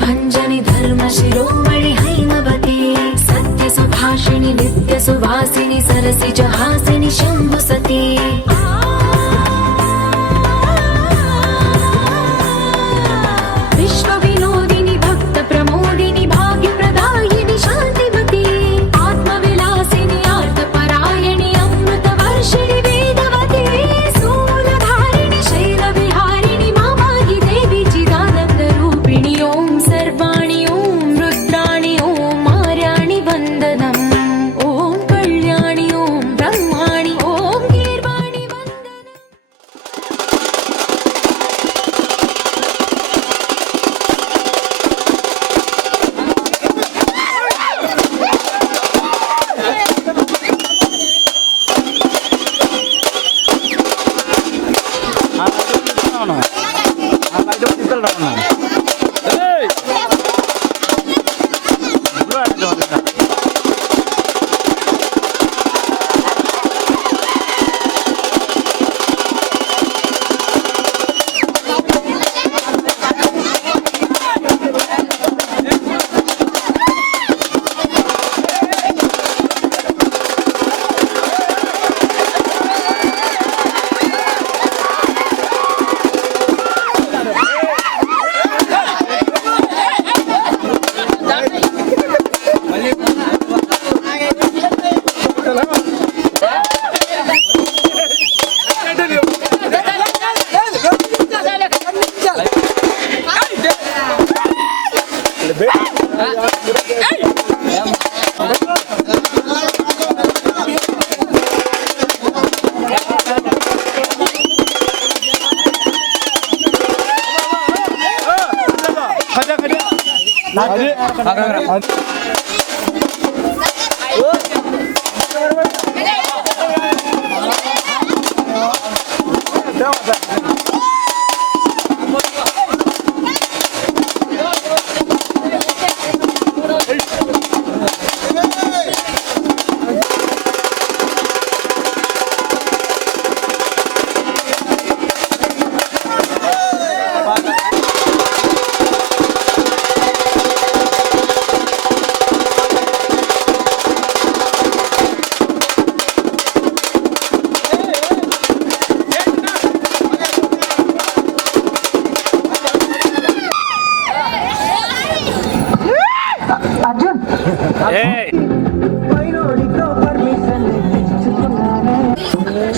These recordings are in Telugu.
भञ्जनि धर्म शिरोमणि हैमवती सत्य सुभाषिणि नित्य सुवासिनि सरसि जहासिनि शम्भु सती विश्व विनोदिनि भक्त प्रमोदिनि भाग्य प्रदायिनि शान्तिवती आत्मविलासिनि आर्तपरायणि अमृत वर्षिणि वेदवती स्थूलधारिणि शैलविहारिणि मामाहि देवी चिदानन्द रूपिणि ओम सर्वाणि ओम रुद्राणि ओम आर्याणि वन्दनम् ओम कल्याणि ओम ब्रह्माणि ओम गीर्वाणि वन्दनम्।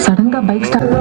సడన్ గా బైక్ స్టార్ట్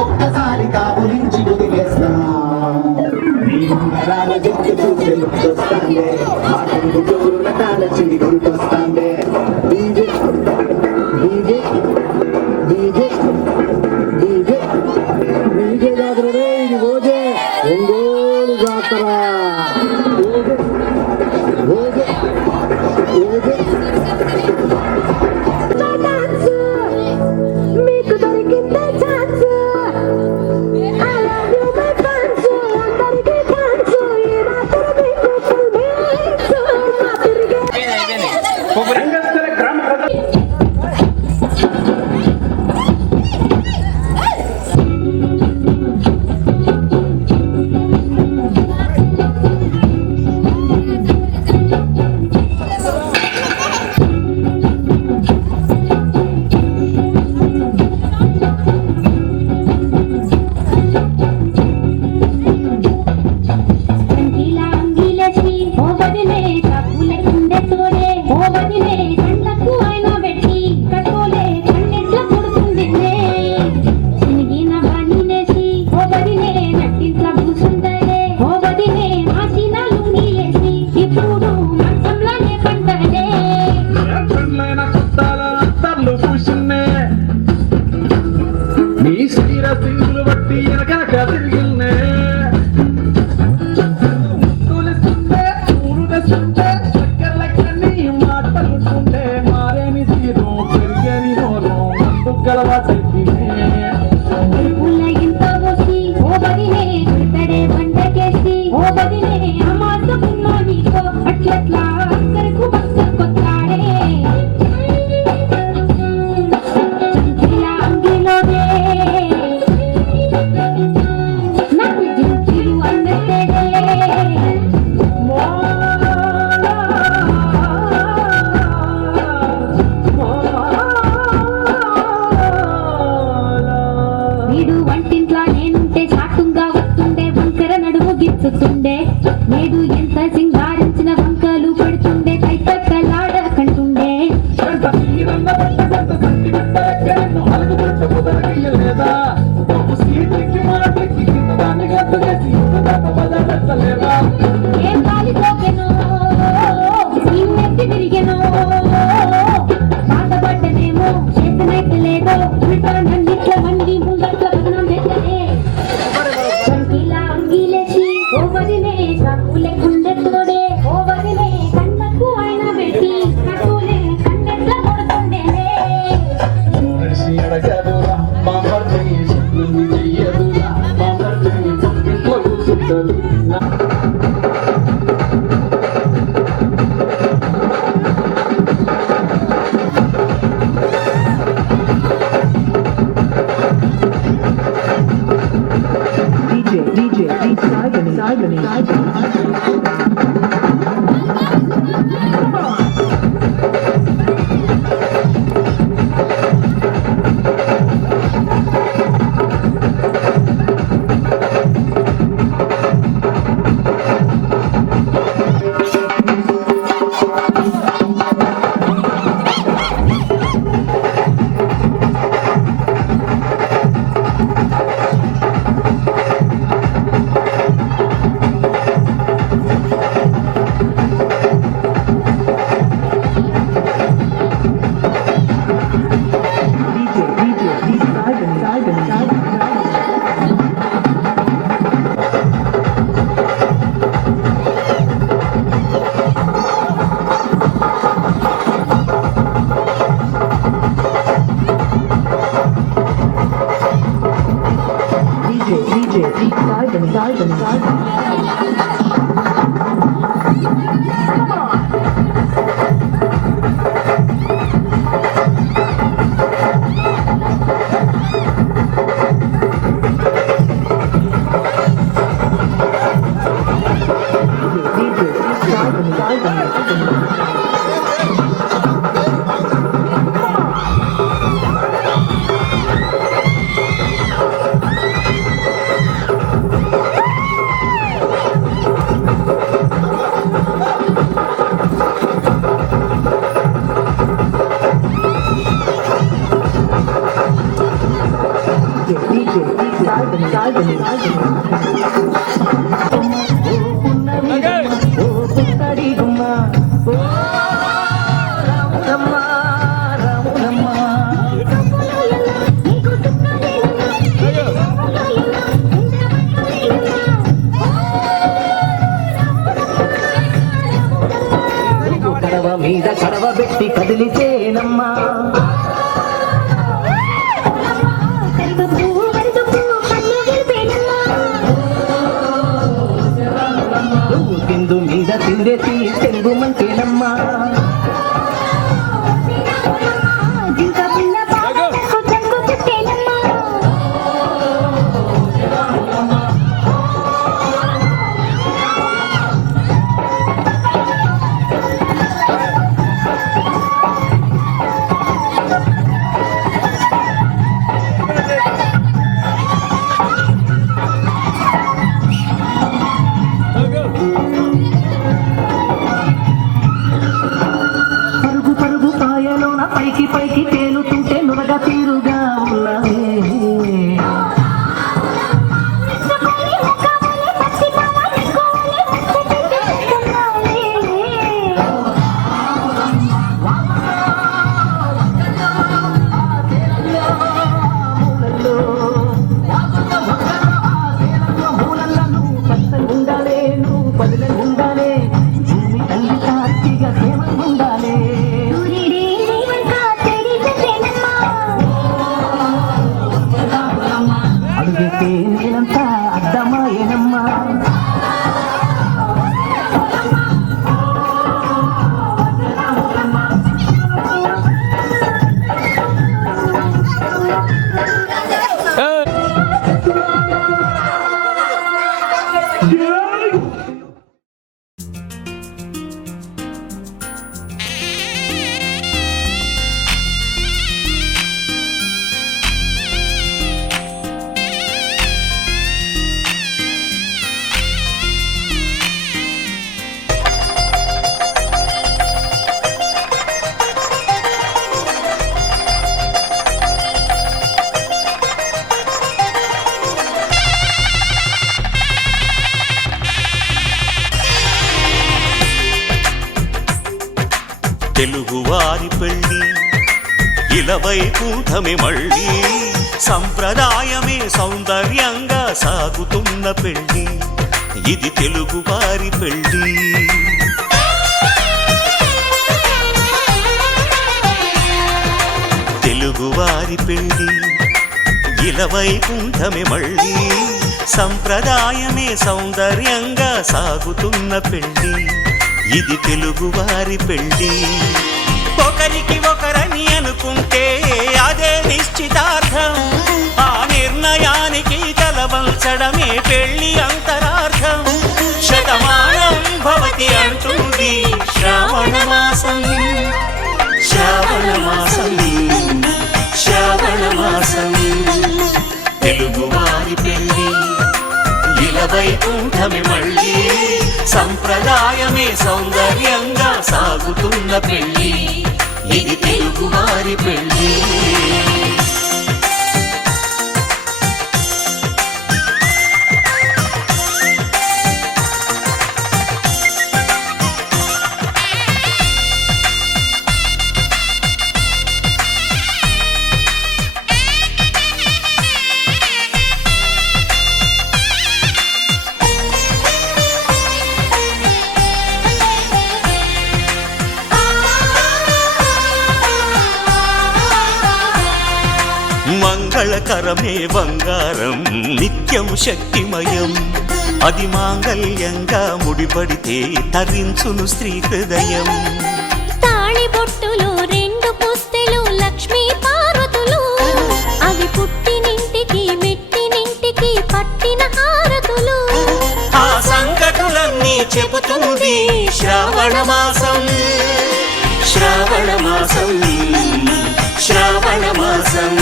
ఒక్కసారి కాపురించి వదిలేస్తా చూసే గుర్తొస్తాండే మాటలు జోరు నటాల చిడి గుర్తొస్తాండే DJ DJ DJ DJ DJ జాతర రే ఇది రోజే ఒంగోలు జాతర రోజే రోజే మీకు దొరికిందే chance I love you my fans అందరికీ థాంక్స్ ఈ రాత్రి మీకు ఫుల్ మీట్స్ మా తిరిగే రంగస్థల గ్రామ రంగీలా అంగీలేసి ఓ వదిలే కప్పులే కుండే తోడే ఓ వదిలే కళ్ళకు ఆయన పెట్టి కట్టోలే కన్నెట్ల కొడుతుందిలే చినిగిన బాణీలేసి ఓ వదిలే నట్టింట్ల కూసుందలే ఓ వదిలే మాసిన లుంగిలేసి ఇప్పుడు మంచంలోనే పండలే పెళ్ళైన కొత్తాల అత్తర్లు పూసిన్నే నీ శరీర సింగులు బట్టి వెనకాక తిరిగిల్నే తులిస్తుండే ఊరు తెస్తుండే చక్కెర్లకన్నీ మాటలుంటుండే మారేని తీరు పెరిగని నోరు అందుకు అలవాటైపోయినే పుల్ల ఇంత పోసి ఓ వదిలే కడతడే బండకేసి ఓ వదిలే అమాసకున్నా నీకో అట్లట్లా అక్కరకు బక్కకొత్తాడే చంకిలా అంగిలోనే నాకు జింకిలు అన్నట్టేడే వీడు వంటింట్లా నేనుంటే చాటుంగా వస్తుండే వంకర నడుము గిచ్చుతుండే నేడు ఎంత సింగారించిన వంకలు పడుతుండే కైతక్కలాడకంటుండే గంట తీరన్న బట్ట గంట సంటి బిడ్డ ఎక్కడెన్నో అలుగుబట్ట కుదరగయ్యలేదా బాబు సీట్లకి మాటలకి కింద దాన్ని గంట చేసి ఇంత పదగట్టలేదా ఏం గాలి సోకెనో ఇన్నెత్తి తిరిగెనో బాధపడ్డనేమో చేతనైతే లేదో ఉల్టా నన్నిట్ల మంది ముందట్ల బదనం పెట్టలే చంకీలా అంగీలేసి ఓ వదిలే కప్పులే గుండె తోడే ఓ వదిలే కళ్ళకు ఆయన పెట్టి కట్టులే కన్నెట్ల కొడుతుండేనే నడిచి అడగదురా మా మర్ది చెప్పింది చెయ్యదురా మా మర్ది పక్కింట్లో కూర్చుంటాడు DJ, Simon. ఓ పుత్తడి గుమ్మ ఓ రాములమ్మ రాములమ్మ కడవ మీద కడవ పెట్టి కదిలితేనమ్మా నువ్వు తిందు మీద తిండేసి తెలుగు మంటేనమ్మా పరుగు పరుగు పాయలోన పైకి పైకి తేలుతుంటే నురగ తీరుగా ఉన్నవే ఉండాలే నువ్వు పదిలే ఉండాలే భూమి తల్లి కార్తీగా ప్రేమ ఉండాలే అడుగుతే నేనంతా అర్థమాయేనమ్మా తెలుగువారి పెళ్ళి ఇలవై కూటమి మళ్ళీ సంప్రదాయమే సౌందర్యంగా సాగుతున్న పెళ్ళి ఇది తెలుగువారి పెళ్ళి తెలుగువారి పెళ్ళి ఇలవై కూటమి మళ్ళీ సంప్రదాయమే సౌందర్యంగా సాగుతున్న పెళ్ళి ఇది తెలుగువారి పెళ్ళి ఒకరికి ఒకరని అనుకుంటే అదే నిశ్చితార్థం ఆ నిర్ణయానికి తలవంచడమే పెళ్ళి అంతరార్థం శతమానం భవతి అంటుంది శ్రావణ మాసం శ్రావణ మాసం శ్రావణ మాసం తెలుగువారి పెళ్ళి ఇలవై కూటమి మళ్ళీ సంప్రదాయమే సౌందర్యంగా సాగుతున్న పెళ్ళి ఇది తెలుగువారి పెళ్ళి మంగళకరమే బంగారం నిత్యం శక్తిమయం అది మాంగళ్యంగా ముడిపడితే తరించును స్త్రీ హృదయం తాళిబొట్టులో రెండు పుస్తెలు లక్ష్మీ పార్వతులు అవి పుట్టినింటికి మెట్టినింటికి పట్టిన హారతులు ఆ సంగతులన్నీ చెబుతుంది శ్రావణ మాసం శ్రావణ మాసం శ్రావణ మాసం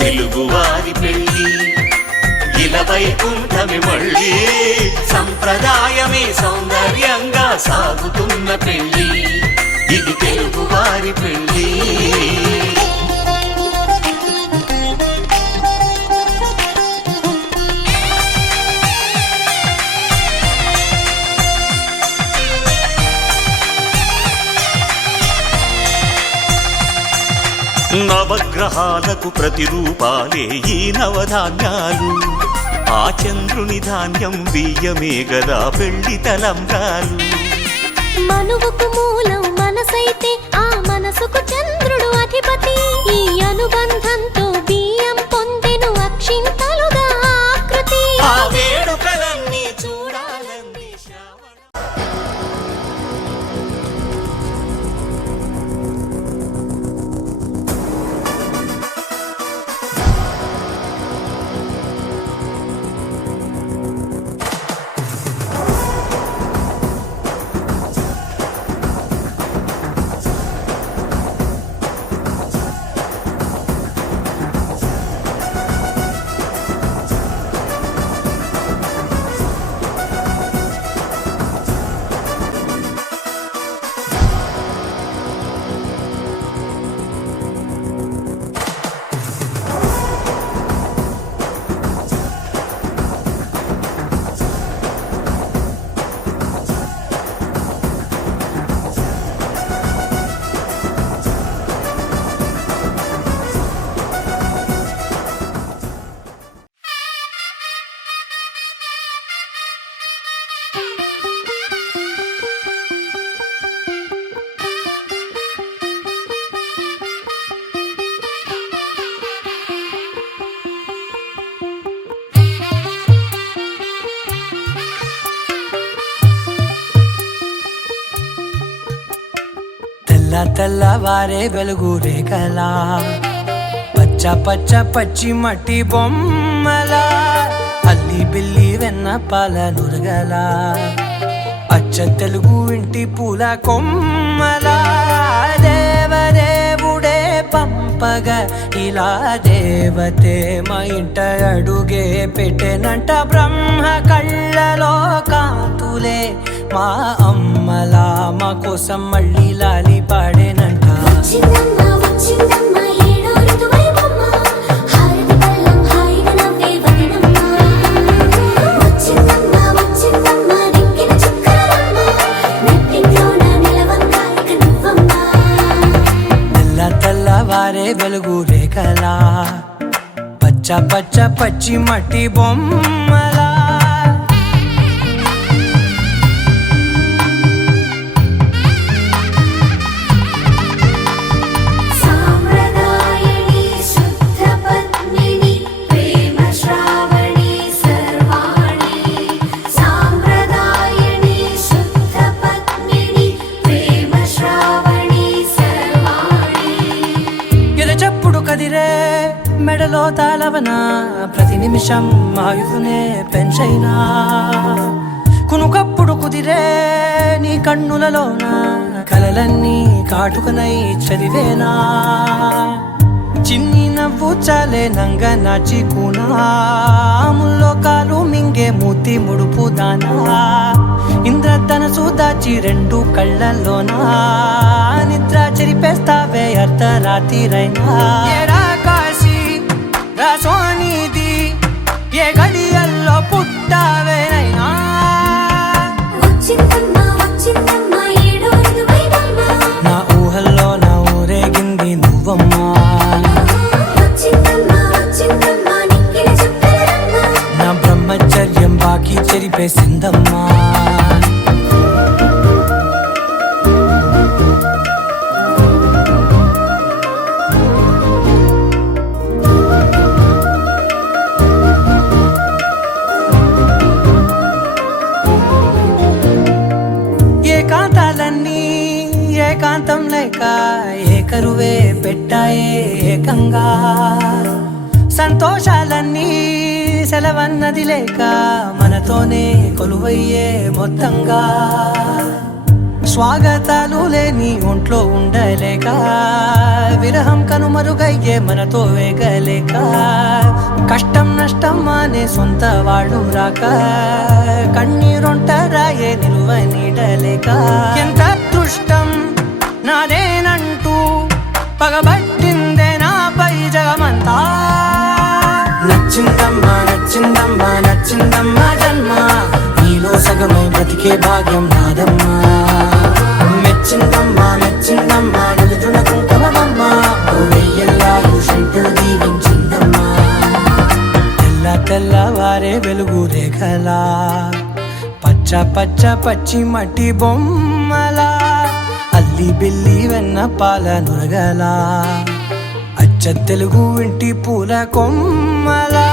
తెలుగువారి పెళ్ళి ఇలవై కూటమి మళ్ళీ సంప్రదాయమే సౌందర్యంగా సాగుతున్న పెళ్ళి ఇది తెలుగువారి పెళ్ళి నవగ్రహాలకు ప్రతిరూపాలే ఈ నవధాన్యాలు. ఆ చంద్రుని ధాన్యం బియ్యమే గదా పెళ్లి తలంబ్రాలు. మనువుకు మూలం మనసైతే ఆ మనసుకు చంద్రుడు అధిపతి. ఈ అనుబంధంతో బియ్యం పొందెను అక్షింతలుగా ఆకృతి. ఆ వేడుకలన్నీ చూడాలంది శ్రావణ. తెల్లవారే వెలుగు రేఖలా పచ్చ పచ్చ పచ్చి మట్టి బొమ్మలా అల్లి బిల్లి వెన్న పాల నురగలా అచ్చ తెలుగు ఇంటి పూల కొమ్మలా దేవదేవుడే పంపగా ఇలా దేవతే మా ఇంట అడుగే పెట్టెనంట. బ్రహ్మ కళ్ళలో కాంతులే మా అమ్మలా మా కోసం మళ్ళీ లాలి పాడేనంట. వచ్చిందమ్మా వచ్చిందమ్మా ఏడో ఋతువైవమ్మ, హారతి పళ్ళం హాయిగా నవ్వే వదినమ్మ. వచ్చిందమ్మా వచ్చిందమ్మా దిక్కిన చుక్కలమ్మ, నెట్టింట్లోన నిలవంగా ఇక నువ్వమ్మా. తెల్లవారే వెలుగు రేఖలా పచ్చ పచ్చ పచ్చి మట్టి బొమ్మలా. సాంప్రదాయని శుద్ధ పద్మిని ప్రేమ శ్రావణి సర్వాణి. సాంప్రదాయని శుద్ధ పద్మిని ప్రేమ శ్రావణి సర్వాణి. ఎరచప్పుడు కదిరే మెడలో తాళవన ప్రతి నిమిషం ఆయుధునే పెంచైనా. కునుకప్పుడు కుదిరే నీ కన్నులలోన కలలన్నీ కాటుకనై చదివేనా. చిన్ని నవ్వు చాలే నంగ నాచి కూనాముల్లో కాలు మింగే మూతి ముడుపు దానా. ఇంద్రధనసు దాచి రెండు కళ్ళల్లోనా నిద్ర చెరిపేస్తావే అర్ధరాత్రిరైనా. ఏరా కాశీ రాసోనిది ఏ గడియల్లో పుట్టావేనైనా. వచ్చిందమ్మా వచ్చిందమ్మా ఏడో ఋతువైవమ్మ, నా ఊహల్లో నా ఊరేగింది నువ్వమ్మా. వచ్చిందమ్మా వచ్చిందమ్మా నిక్కిన చుక్కలమ్మ. నా బ్రహ్మచర్యం బాకీ చెరిపేసిందమ్మా. ఏకాంతాలన్నీ ఏకాంతం లేక ఏకరువే పెట్టాయే ఏకంగా. సంతోషాలన్నీ సెలవన్నది లేక మనతోనే కొలువయ్యే మొత్తంగా. స్వాగతాలు లేని ఒంట్లో ఉండలేక విరహం కనుమరుగయ్యే మనతో వేగలేక. కష్టం నష్టం అనే సొంత వాళ్ళు రాక కన్నీరొంటరాయే నిలువ నీడలేక. ఎంత అదృష్టం నాదేనంటూ పగబట్టిందే నాపై జగమంతా. నచ్చిందమ్మా నచ్చిందమ్మా నచ్చిందమ్మా జన్మ, నీలో సగమై బ్రతికే భాగ్యం నాదమ్మా. మెచ్చిందమ్మా మెచ్చిందమ్మా నిలుచున కుంకుమమ్మా, ఓ వెయ్యల్లా తెల్లవారే వెలుగు రేఖలా పచ్చ పచ్చ పచ్చి మట్టి బొమ్మలా అల్లి బిల్లి వెన్న పాల నురగలా అచ్చ తెలుగు ఇంటి పూల కొమ్మలా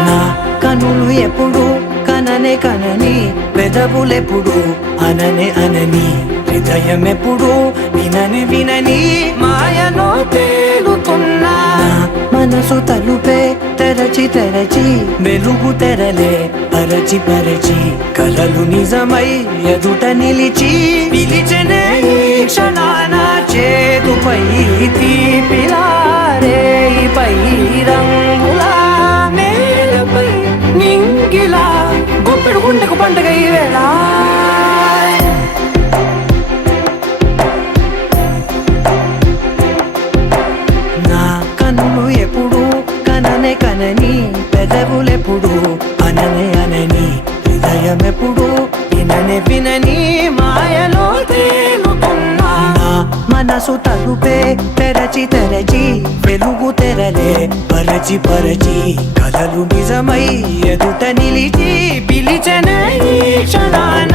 నా కనులు ఎప్పుడు కననే కనని పెదవులెప్పుడు అననే అనని హృదయం ఎప్పుడు వినని వినని మాయలో తేలుతున్నా మనసు తలుపే తెరచి తెరచి వెలుగు తెరలే పరచి పరచి కలలు నిజమై ఎదుట నిలిచి పిలిచనే ఈ క్షణాన చేతుపై తీపిలారే పై రంగులా నేలపై నింగిలా గొప్పెడు గుండెకు పండుగ ఈ వేళ నా కన్ను ఎప్పుడు కననే కనని పెదవులెప్పుడు అననే అనని హృదయం ఎప్పుడు విననే వినని మాయలో తేలుతున్నా నా మనసు తలుపే తెరచి తెరచి వెలుగు తెరలే పరచి పరచి కలలు నిజమై ఎదుట నిలిచి పిలిచనే ఈ క్షణాన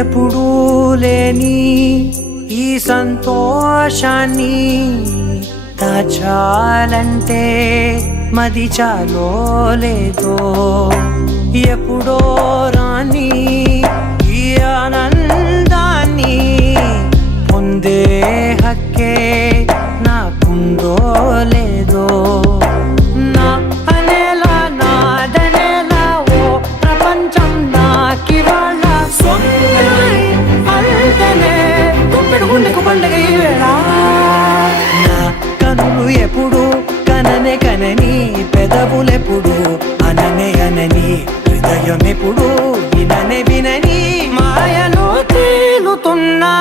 ఎప్పుడూ లేని ఈ సంతోషాన్ని దాచాలంటే మది చాలో లేదో ఎప్పుడో రాని ఈ ఆనందాన్ని పొందే హక్కే నాకుందో లేదో నా అనేలా నాదనేలా ఓ ప్రపంచం నాకివాళ గుండెకు పండుగ ఈ వేళ నా కనులు ఎప్పుడు కననే కనని పెదవులెప్పుడు అననే అనని హృదయం ఎప్పుడు విననే వినని మాయలో తేలుతున్నా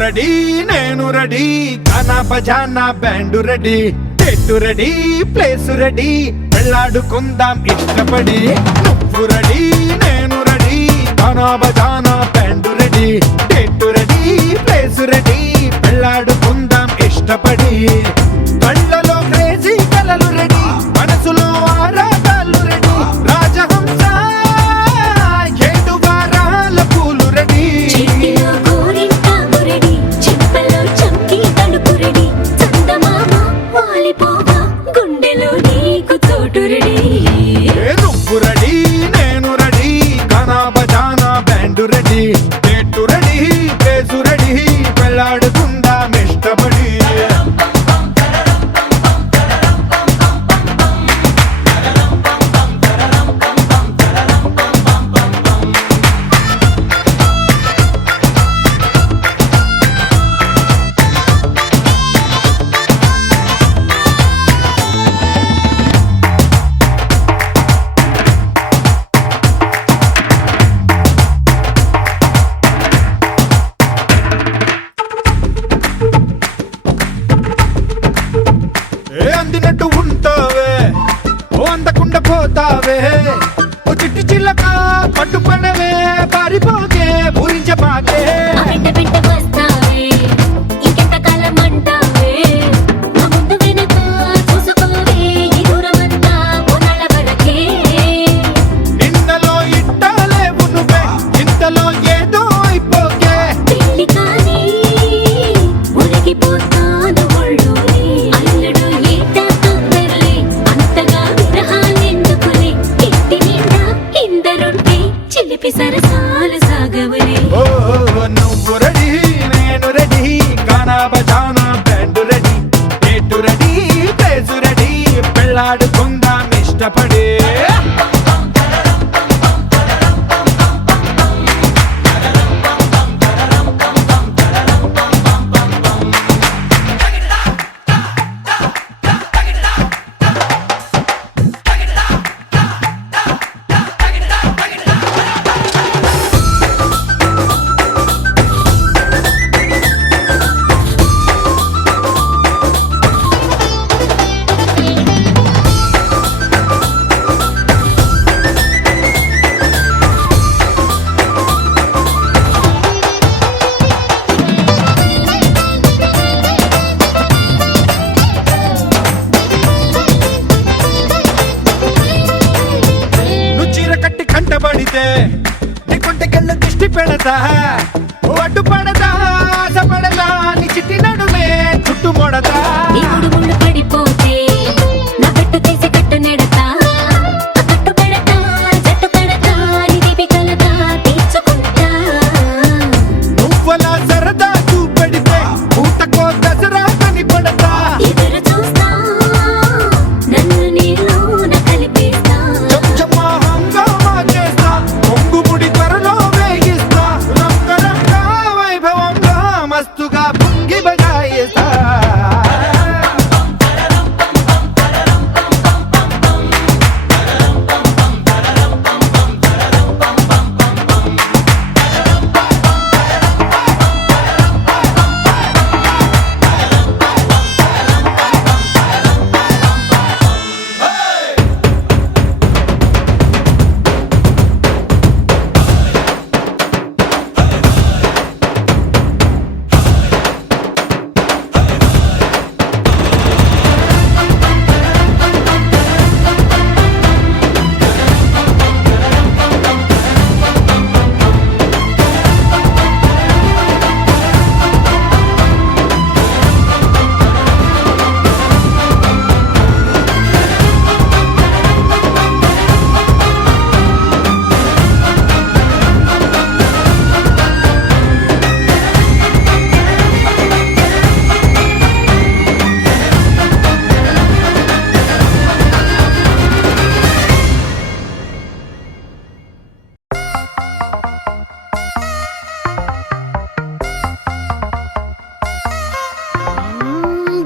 రెడీ నేను రెడీ గానా బజానా బ్యాండ్ రెడీ చెట్టు రెడీ ప్లేస్ రెడీ వెళ్ళాడుకుందాం ఇష్టపడి నువ్వు రెడీ నేను రెడీ గానా బజానా బ్యాండ్ రెడీ చెట్టు రెడీ ప్లేస్ రెడీ వెళ్ళాడుకుందాం ఇష్టపడి కళ్ళలో క్రేజీ కలలు రెడీ మనసులో ఆరాటాలు రెడీ రాజహంస ఏడు వారాల పూలు రెడీ చిట్టిలో గోరింటాకు రెడీ చెంపలో చంకి తలుపు రెడీ చందమామ వాలిపోగా గుండెలో నీకు చోటు రెడీ నువ్వు రెడీ నేను రెడీ గానా బజానా బ్యాండ్ రెడీ చెట్టు రెడీ ప్లేసు రెడీ వెళ్ళాడుకుందాం ఇష్టపడి చిట్టి చిల్లక పట్టుపడవే పారిపోకే పూరించపాకే ఆ వెంట వెంట వస్తావే ఇంకెంత కాలం అంటావే నా ముందు వెనక చూసుకోవే ఈ దూరమంతా కొనాల వరకే నిన్నలో ఇట్టలేవు నువ్వే ఇంతలో ఏదో అయిపోకే పెళ్లి కానీ ఉరిగిపోతాను ఒళ్ళోనే అల్లుడు ఏట తొందరలే అంతగా విరహాలెందుకులే ఇంటి నిండా ఇందరుంటే చిలిపి సరసాలు సాగవలే ఓ నువ్వు రెడీ నేను రెడీ గానా బజానా బ్యాండ్ రెడీ ఏటు రెడీ ప్లేసు రెడీ పెళ్ళాడుకుందాం ఇష్టపడే కట్టి కంటబడితే నీ కుంటకెళ్ళ దిష్టి పెడతా అడ్డు పడతా ఆశ పడతా నీ చిట్టి నడుమే చుట్టు మొడతా నీ ముడు ముళ్ళు పడిపోతే నా పెట్టు తీసి కట్టు నెడతా ఆ కట్టు కడతా జట్టు కడతా నీ దీపి కలతా తీర్చుకుంటా నువ్వలా సరదా చూపెడితే ఊటకో దసరా కనిపడతా ఎదురు చూస్తా నన్ను నీలోన కలిపేస్తా చెమ్మా హంగామా చేస్తా పొంగుముడి త్వరలో వేగిస్తా రంగరంగ వైభవంగా మస్తుగా పొంగి బజాయిస్తా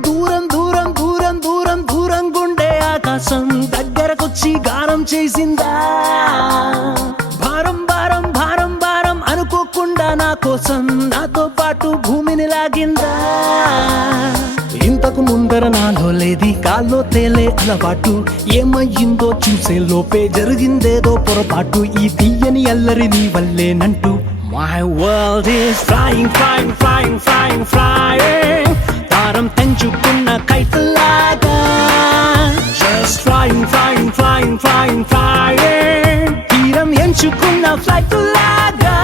దూరం దూరం దూరం దూరం దూరం గుండె ఆకాశం దగ్గరకొచ్చి గానం చేసిందా భారం భారం భారం భారం అనుకోకుండా నా కోసం నాతో పాటు భూమిని లాగిందా ఇంతకు ముందర నాలో లేది కాల్లో తేలే అలవాటు ఏమయ్యిందో చూసే లోపే జరిగిందేదో పొరపాటు ఈ తీయని అల్లరి నీ వల్లేనంటూ My world is flying, flying, flying, flying, flying. తారం తెంచుకున్న కైతలాగా Just flying, flying, flying, flying, flying. తీరం ఎంచుకున్న ఫ్లైట్ లాగా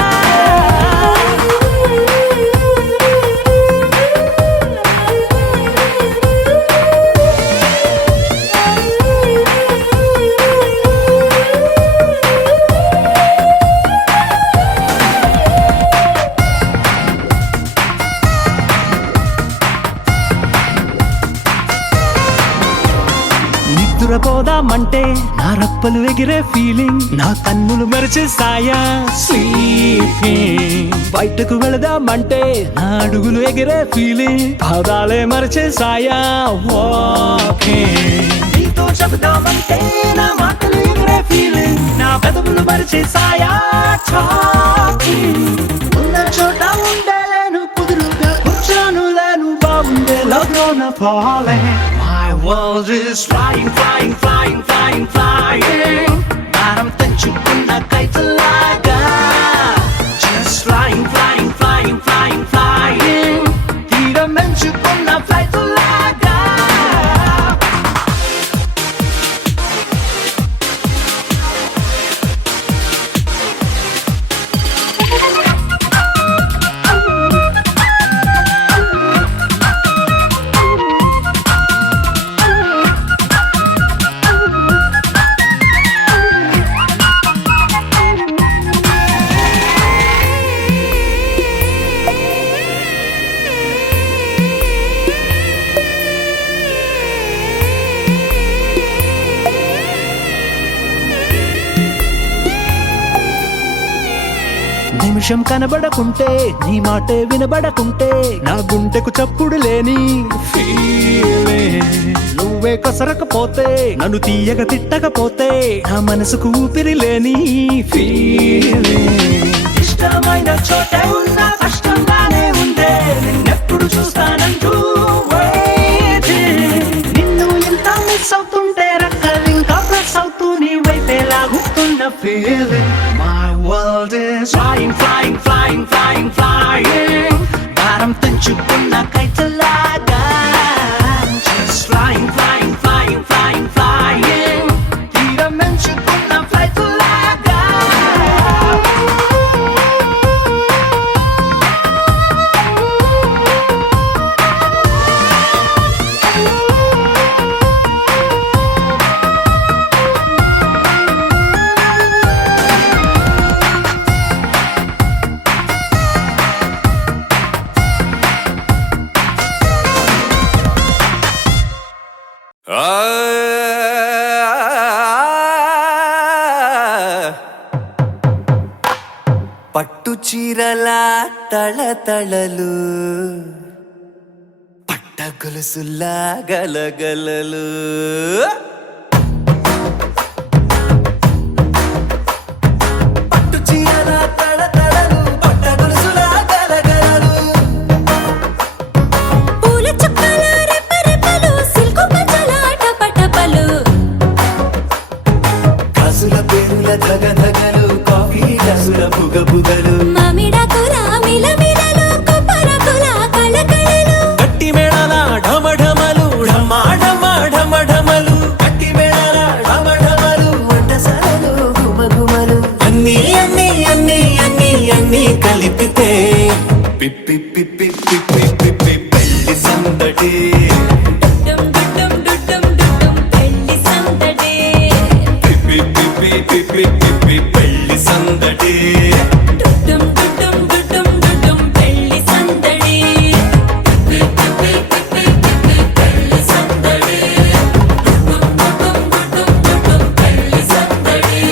నిద్రపోదామంటే నా రప్పలు ఎగిరే ఫీలింగ్ నా కన్నులు మెరిచేసాయా స్లీపింగ్ బయటకు వెళదామంటే నా అడుగులు ఎగిరే ఫీలింగ్ పాదాలే మరిచేసాయా వాకింగ్ నీతో చెబుదామంటే నా మాటలు ఎగిరే ఫీలింగ్ నా పెదవులు మరిచేసాయా టాకింగ్ ఉన్న చోట ఉండలేను కుదురుగా కూర్చోను లేను బాగుండే లోన falling. My world is flying, flying, flying, flying, flying. I'm నిమిషం కనబడకుంటే నీ మాటే వినబడకుంటే నా గుండెకు చప్పుడు లేని ఫీలింగ్ నువ్వే కసరకపోతే నన్ను తీయగ తిట్టకపోతే నా మనసుకు ఊపిరి లేని ఫీలింగ్ ఇష్టమైన చోటే ఉన్న కష్టంగానే ఉందే నిన్నెప్పుడు చూస్తానంటూ waiting. నిన్ను ఎంత మిస్ అవుతుంటే రక్కలు ఇంకా ప్లస్ అవుతూ నీ వైపే లాగుతున్న feeling My world is flying, flying, flying, flying, flying. భారం తెంచుకున్న కైతలాగా Just flying, flying, flying, flying, flying. తీరం ఎంచుకున్న ఫ్లైట్ లాగా పట్టు చీరల తళతళలు పట్ట గొలుసులా గలగలలు పట్టు చీరల తళతళలు పట్ట గొలుసులా గలగలలు పూల చుక్కల రెపరెపలు సిల్కు పంచల టపటపలు కాసుల పేరుల ధగధగలు కాఫీ గ్లాసుల బుగబుగలు మామిడాకుల మిలమిలలు కొబ్బరకుల కళకళలు గట్టి మేళాల ఢమఢమలు ఢమాఢమఢమఢమలు గట్టి మేళాల ఢమఢమలు వంటసాలలు గుమగుమలు అన్నీ అన్నీ అన్నీ అన్నీ అన్నీ కలిపితే పిప్పి పిప్పి పిప్పి పిప్పి పెళ్లి సందడి డుడ్డుం డుడ్డుం డుడ్డుం డుడ్డుం పెళ్లి సందడి పిప్పి పిప్పి పిప్పి పిప్పి పెళ్లి సందడి డుడ్డుం డుడ్డుం డుడ్డుం డుడ్డుం పెళ్లి సందడి పిప్పి పిప్పి పిప్పి పిప్పి పెళ్లి సందడి డుడ్డుం డుడ్డుం డుడ్డుం డుడ్డుం పెళ్లి సందడి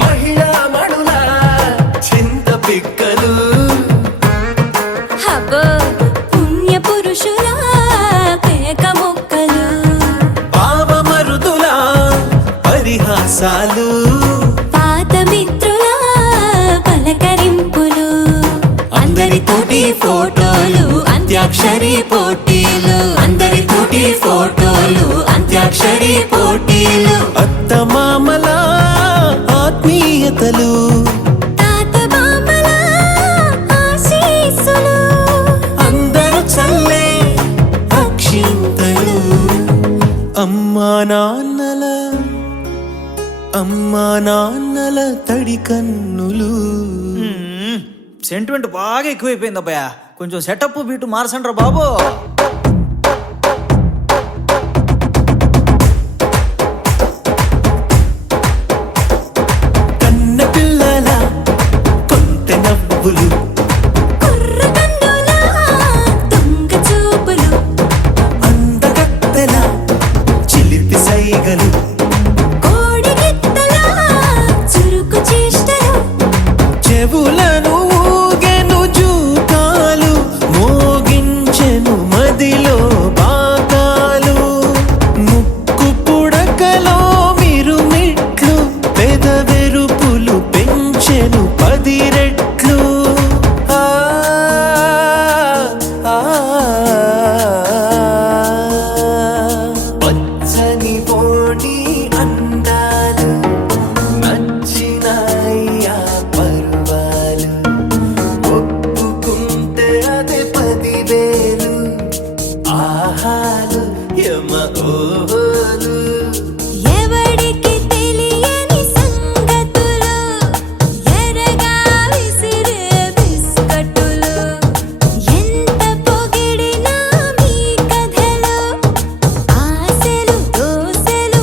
మహిళా మణుల చింత పిక్కలు హబో పుణ్య పురుషుల పేక మొక్కలు పావమరుదుల పరిహాసాలు పాత మిత్రుల పలకరింపులు అందరితోటి ఫోటోలు అంత్యాక్షరి పోటీలు అందరితోటి ఫోటోలు అంత్యాక్షరి పోటీలు అత్తమామల ఆత్మీయతలు తాత బామ్మల ఆశీస్సులు అందరూ చల్లే అక్షింతలు అమ్మా నాన్నల తడి కన్నులు సెంటిమెంట్ బాగా ఎక్కువైపోయింది అబ్బాయా కొంచెం సెటప్ బీటు మార్చండ్రా బాబు కన్న పిల్లల కొంటె నవ్వులు కుర్ర కన్నుల దొంగ చూపులు అందగత్తెల చిలిపి సైగలు కోడి గిత్తల చురుకు చేష్టలు చెవులను ఊగెను జూకాలు మోగించెను మదిలో బాకాలు ముక్కు పుడకలో మిరుమిట్లు పెదవెరుపులు పెంచెను 10 రెట్లు ఆ, ఆ, పచ్చని పోటీ అందాలు నచ్చినాయ్యా పరువాలు ఒప్పుకుంటే అదే 10,000 ఆహాలు యమ ఓహోలు ఎవడికి తెలియని సంగతులు ఎరగా విసిరే బిస్కట్టులు ఎంత పొగిడినా మీ కథలు ఆశలు దోశలు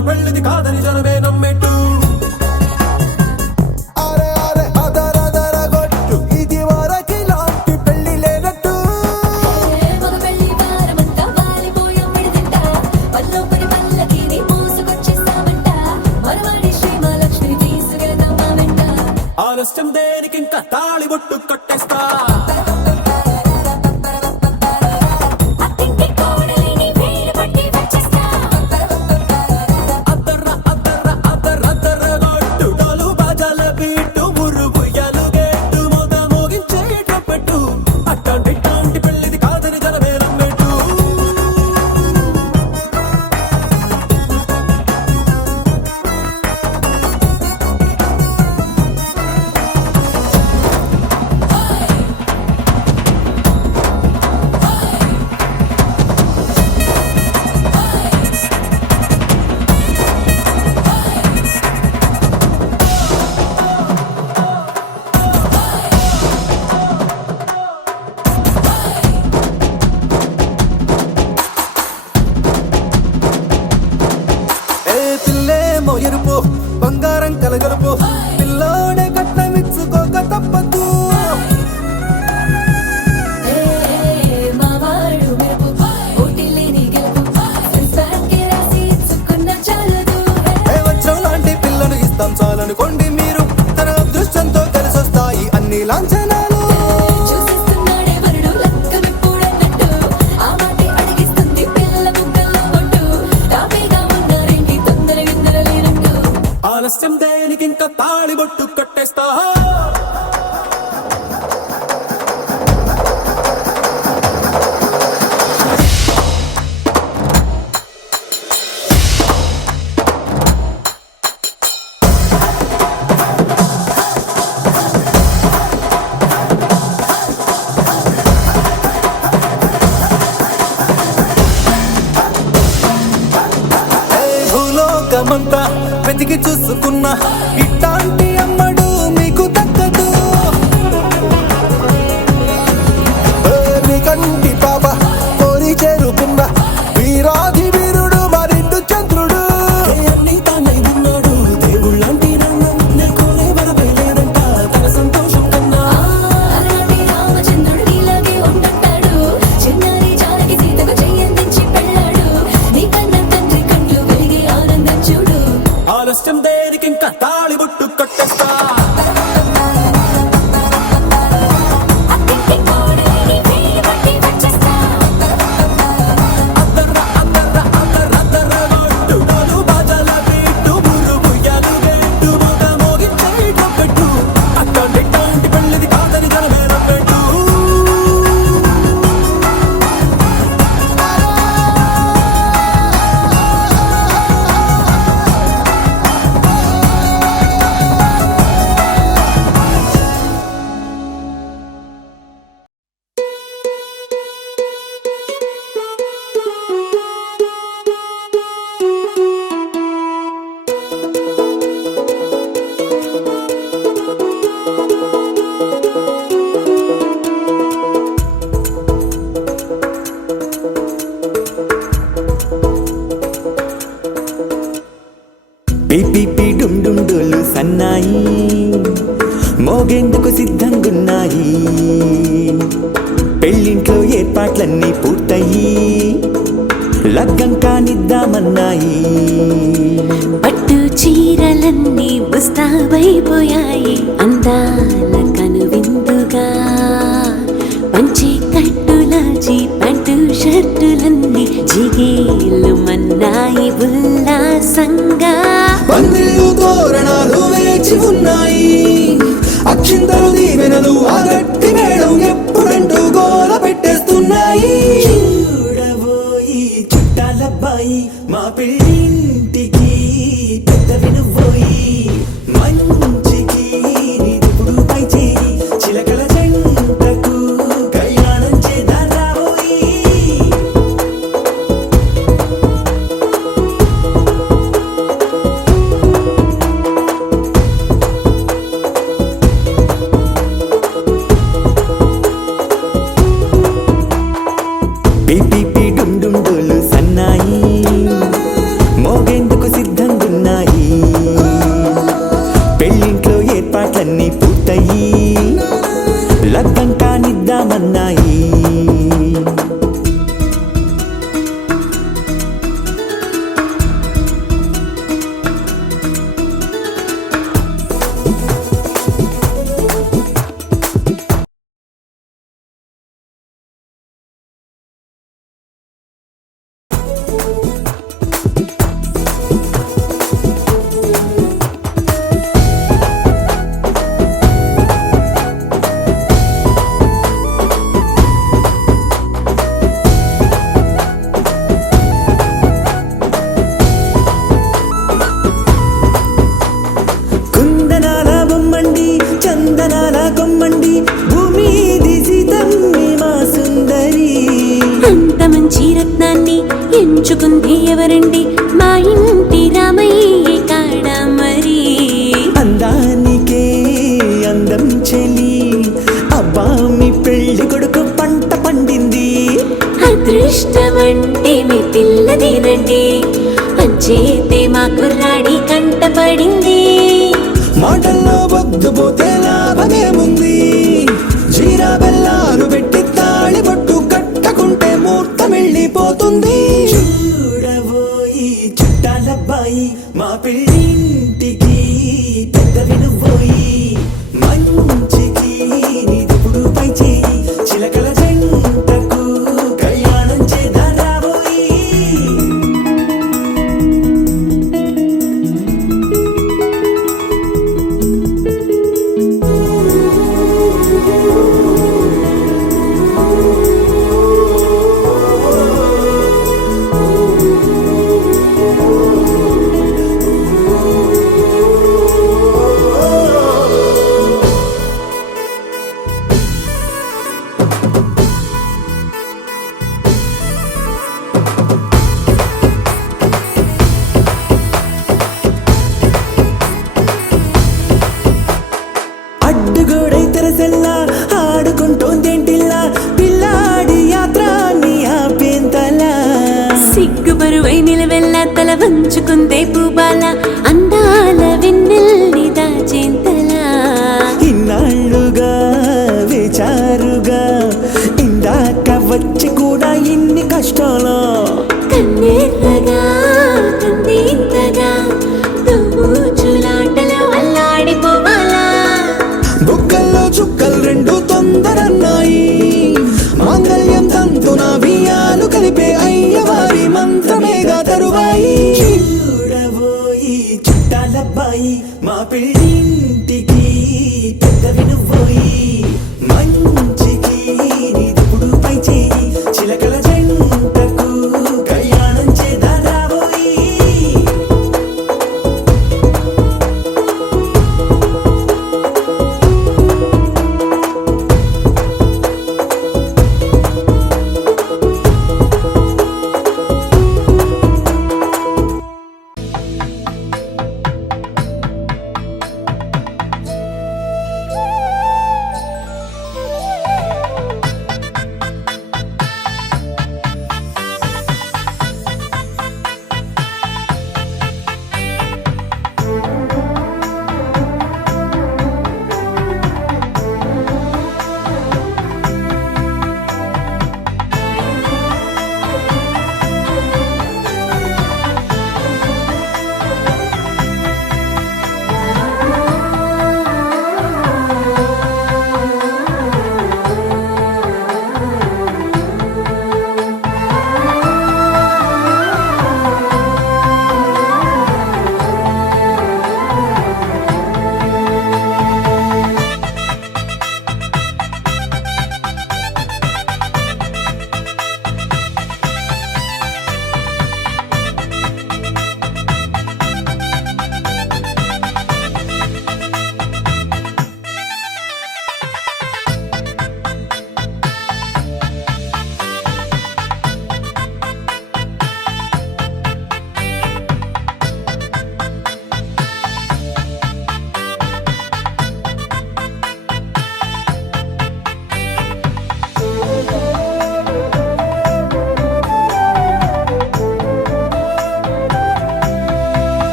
లాంటి పెళ్లిది కాదని జనమే నమ్మెట్టు మగ పెళ్లి వారమంతా వాలిపోయమ్మడి తింట పల్లోపరి పల్లకిని మోసుకొచ్చేస్తామంట మరవాడి శ్రీమహాలక్ష్మిని తీసుకెళ్దామా వెంట ఆలస్యం దేనికి ఇంకా తాళి బొట్టు కట్టేస్తా అత్తింటి కోడలిని వేలు పట్టి వచ్చేస్తా అద్దర్ర అద్దర్ర అద్దర్ర అద్దర్ర గొట్టు డోలు బాజాల బీటు మురుగు ఎలుగెట్టు మొద మోగించేటప్పెట్టు అట్టాంటి ఇట్టాంటి పెళ్లిది కాదని జనమే నమ్మెట్టు పిల్లేమో ఎరుపు బంగారం కలగలుపు పిల్లోడే కట్టమిచ్చుకోక తప్పదు మావాడు మెరుపు ఓటిల్లేని గెలుపు సంసారంకే రాసి ఇచ్చుకున్న చాలదు వచ్చం లాంటి పిల్లను ఇస్తాం చాలనుకోండి మీరు తన అదృష్టంతో కలిసొస్తాయి అన్ని లాంఛనాలు చూసిస్తున్నాడే వరుడు లక్కమిప్పుడన్నట్టు ఆ మాటే అడిగిస్తుంది పిల్ల బుగ్గల్లో బొట్టు తాపీగా ఉన్నారేంటి తొందర విందర లేనట్టు ఆలస్యం దేనికి ఇంకా తాళి బొట్టు కట్టేస్తా భూలోకమంతా వెతికి చూసుకున్నా ఇట్లాంటి అమ్మడు మీకు దక్కదు కంటి పాప కోరి చేరుకున్న వీరాధి వీరుడు మరిండు చంద్రుడు అన్ని తానై ఉన్నాడు దేవుళ్ళంటి నన్ను కోరే వరవేలేదంట తన సంతోషం కన్నా అలాంటి రామచంద్రుడు నీలాగే ఉండంటాడు చిన్నారి జానకి సీతకు చెయ్యందించి పెళ్ళాడు నీ కన్న తండ్రి కండ్లు వెలిగి ఆనందం చూడు ఆలస్యం దేనికి ఇంకా తాళి బొట్టు కట్టేస్తా అత్తింటి కోడలిని వేలు పట్టి వచ్చేస్తా అద్దర్ర అద్దర్ర అద్దర్ర అద్దర్ర గొట్టు డోలు బాజాల బీటు మురుగు ఎలుగెట్టు మొద మోగించేటప్పెట్టు అట్టాంటి ఇట్టాంటి పెళ్లిది కాదని జనమే నమ్మెట్టు పిపి డుండుండులు సన్నాయి మోగేందుకు సిద్ధంగున్నాయి పెళ్ళింట్లో ఏర్పాట్లన్నీ పూర్తయి లగ్గం కానిద్దామన్నాయి పట్టు చీరలన్నీ ముస్తాబైపోయాయి అందాల కనువిందుగా పంచి కట్టులాచి ప్యాంటు షర్టులన్నీ జిగేలు మన్నాయి ఉల్లాసంగా పందిళ్ళు తోరణాలు వేచి ఉన్నాయి అక్షింతలు దీవెనలు ఆ గట్టి మేడం ఎప్పుడంటూ గోల పెట్టేస్తున్నాయి చూడబోయి చుట్టాలబ్బాయి మా పెళ్ళింటికి పెద్ద వినుబోయి మంచికి నిదుపుడు పై చేయి చిలకల జంటకు కళ్యాణం చేద్దాం రాబోయి పూర్తయి లగ్గం కానిద్దామన్నాయి. ఎంచుకుంది ఎవరండి మా ఇంటి రామయ్య కాడ మరి అందానికే అందం చెలి అబ్బా మీ పెళ్లి కొడుకు పంట పండింది. అదృష్టం అంటే మీ పిల్లదేనండి అంచేతే మా కుర్రాడి కంట పడింది. మాటల్లో వద్దుపోతే లాభమేముంది, జీరా బెల్లాలు పెట్టి తాళి పట్టు కట్టకుంటే ముహూర్తం వెళ్ళిపోతుంది. చూడబోయి చుట్టాలబ్బాయి మా పెళ్ళింటికి పెద్దవి నువ్వోయి, మంచికి నీదిప్పుడు పై చేయి చిలకల జంటకు కళ్యాణం చేద్దాం రాబోయి. అడ్డుగోడై తెరసెల్లా ఆడుకుంటోందేంటిల్లా పిల్లాడి యాత్ర నీ ఆపేంతలా. సిగ్గుబరువై నిలవెల్లా తల వంచుకుందే పూబాల అందాల వెన్నెల్ని దాచేంతలా. ఇన్నాళ్ళుగా వేచారుగా ఇందాక వచ్చి కూడా ఇన్ని కష్టాలా. కన్నెర్రగా కందింతగా తుమ్ముచులాటలో అల్లాడిపోవాలా. బుగ్గల్లో చుక్కలు రెండు తొందరన్నాయి, మాంగళ్యం తంతున బియ్యాలు కలిపే అయ్యవారి మంత్రమేగా తరువాయి. చూడబోయి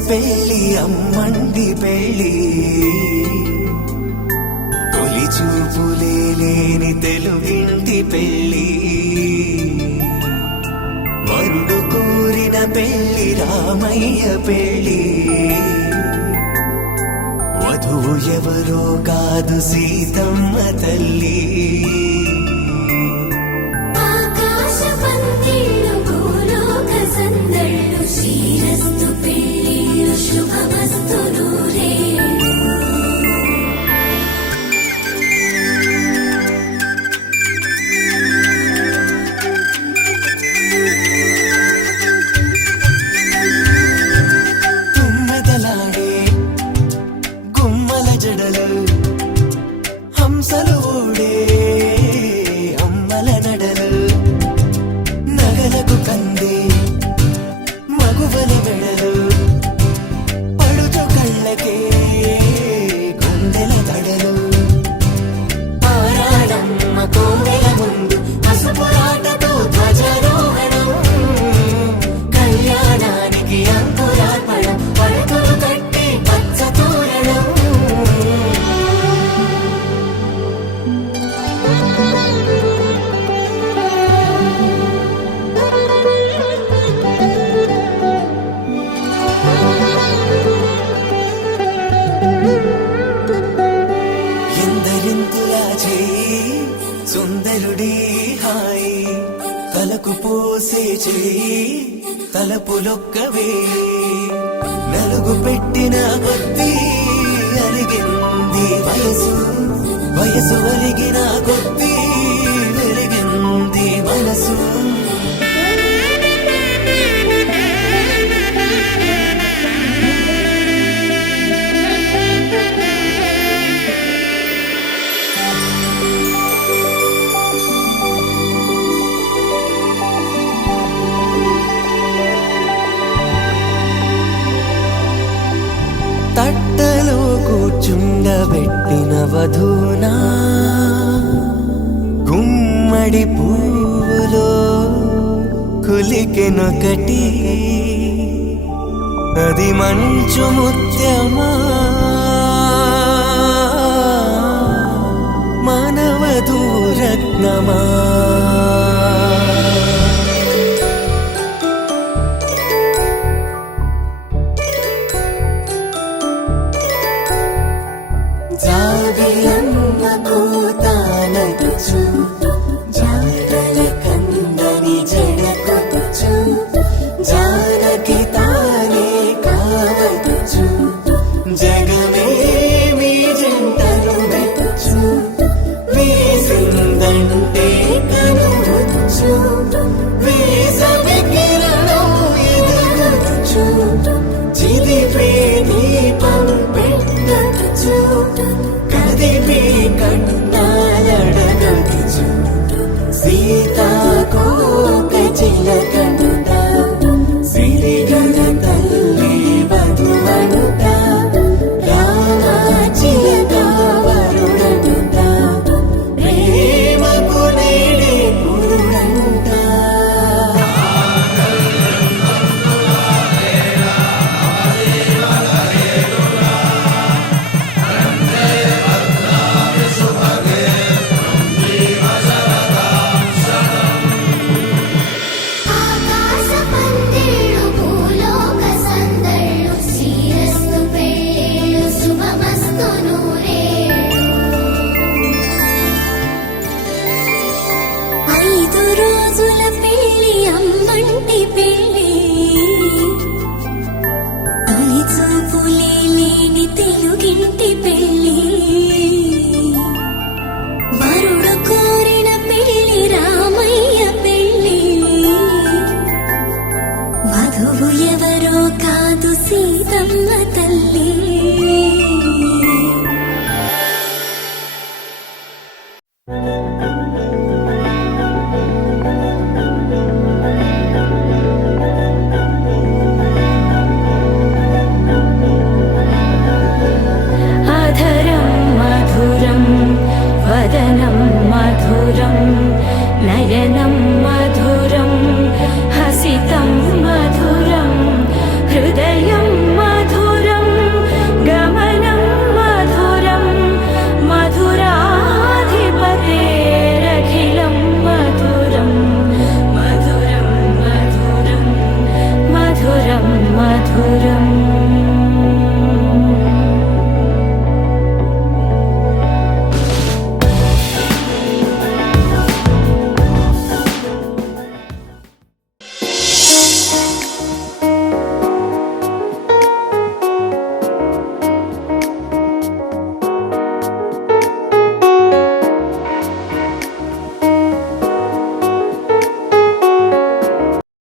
పెళ్ళి అమ్మండి పెళ్ళి తొలి చూపులే లేని తెలుగింటి పెళ్ళి వరుడు కోరిన పెళ్ళి రామయ్య పెళ్ళి వధువు ఎవరో కాదు సీతమ్మ తల్లి ఆకాశ పందిళ్ళు భూలోక సందళ్ళు శ్రీరస్తు పెళ్ళిళ్ళు శుభమస్తు నూరేళ్ళు తుమ్మెదలాడే గుమ్మల జడలు హంసలు ఊడే అమ్మల నడలు నగలకు కంది మగువల మెడలు పడుచు కళ్ళకే గుండెల తడలు ఆరాడమ్మ కోవెల ముందు పసుపురాటతో ధ్వజారోహణం కళ్యాణానికి అంకురార్పణం పడకలు కట్టి పచ్చ తోరణం ఎందరింతులా చేయి సుందరుడి హాయి తలకు పోసే చేయి తలపులొక్కవే నలుగు పెట్టిన కొద్దీ అలిగింది వయసు వయసు అలిగిన కొద్దీ వెలిగింది మనసు తట్టలో కూర్చుండబెట్టిన వధూనా గుమ్మడి పువ్వులో కులికెనొకటి అది మంచు ముత్యమా మానవధూ రత్నమా జాబిలమ్మ కూతానడుచు జాడల కందని జడకొడుచు జానకి తానే కావడుచు